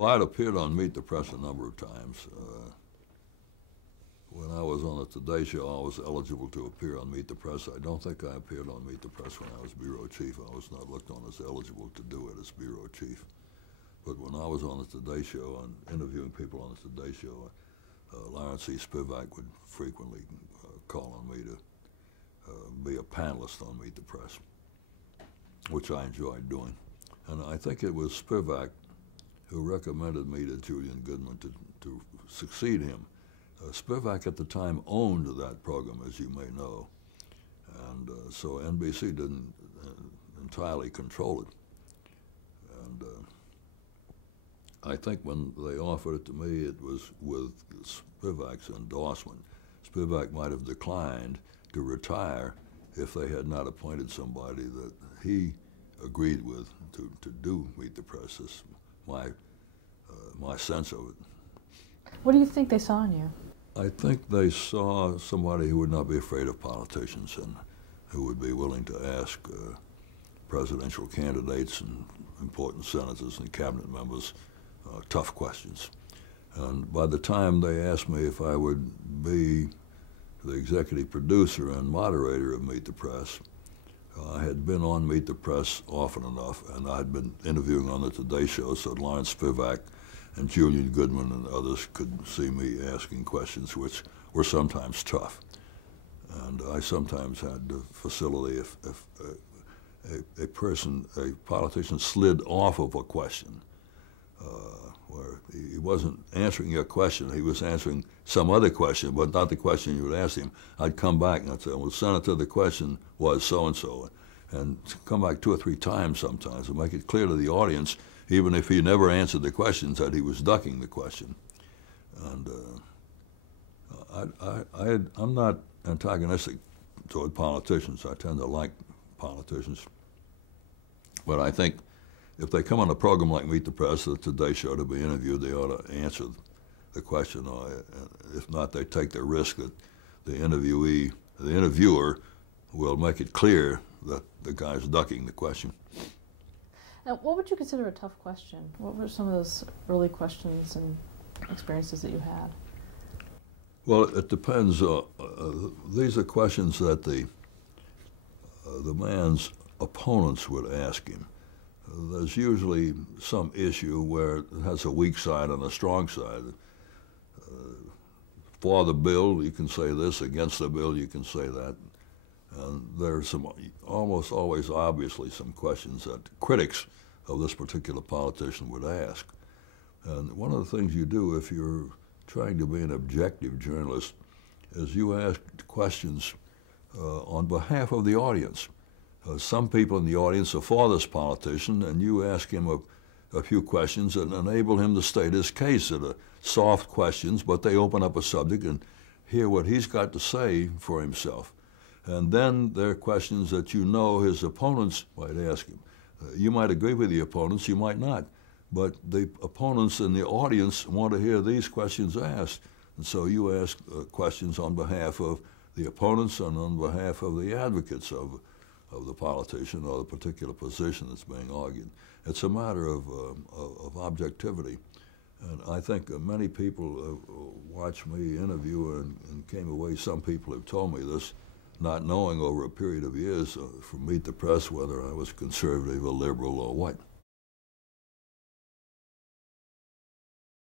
Well, I'd appeared on Meet the Press a number of times. When I was on the Today Show, I was eligible to appear on Meet the Press. I don't think I appeared on Meet the Press when I was bureau chief. I was not looked on as eligible to do it as bureau chief. But when I was on the Today Show and interviewing people on the Today Show, Lawrence E. Spivak would frequently call on me to be a panelist on Meet the Press, which I enjoyed doing. And I think it was Spivak who recommended me to Julian Goodman to succeed him. Spivak at the time owned that program, as you may know, and so NBC didn't entirely control it. And I think when they offered it to me, it was with Spivak's endorsement. Spivak might have declined to retire if they had not appointed somebody that he agreed with to do Meet the Press. That's my sense of it. What do you think they saw in you? I think they saw somebody who would not be afraid of politicians and who would be willing to ask presidential candidates and important senators and cabinet members tough questions. And by the time they asked me if I would be the executive producer and moderator of Meet the Press, I had been on Meet the Press often enough, and I had been interviewing on the Today Show, so Lawrence Spivak and Julian Goodman and others could see me asking questions which were sometimes tough. And I sometimes had the facility if a politician slid off of a question, where he wasn't answering your question, he was answering some other question, but not the question you had asked him. I'd come back and I'd say, well, Senator, the question was so-and-so, and come back 2 or 3 times sometimes and make it clear to the audience, even if he never answered the questions, that he was ducking the question. And I'm not antagonistic toward politicians. I tend to like politicians. But I think if they come on a program like Meet the Press, the Today Show, to be interviewed, they ought to answer the question. Or if not, they take the risk that the interviewer will make it clear that the guy's ducking the question. Now, what would you consider a tough question? What were some of those early questions and experiences that you had? Well, it depends. These are questions that the man's opponents would ask him. There's usually some issue where it has a weak side and a strong side. For the bill, you can say this. Against the bill, you can say that. And there's some, almost always obviously, some questions that critics of this particular politician would ask. And one of the things you do if you're trying to be an objective journalist is you ask questions on behalf of the audience. Some people in the audience are for this politician, and you ask him a few questions and enable him to state his case. That are soft questions, but they open up a subject and hear what he's got to say for himself. And then there are questions that you know his opponents might ask him. You might agree with the opponents, you might not. But the opponents in the audience want to hear these questions asked. And so you ask questions on behalf of the opponents and on behalf of the advocates of the politician or the particular position that's being argued. It's a matter of objectivity. And I think many people watched me interview and came away, some people have told me this, not knowing over a period of years from Meet the Press whether I was conservative or liberal or what.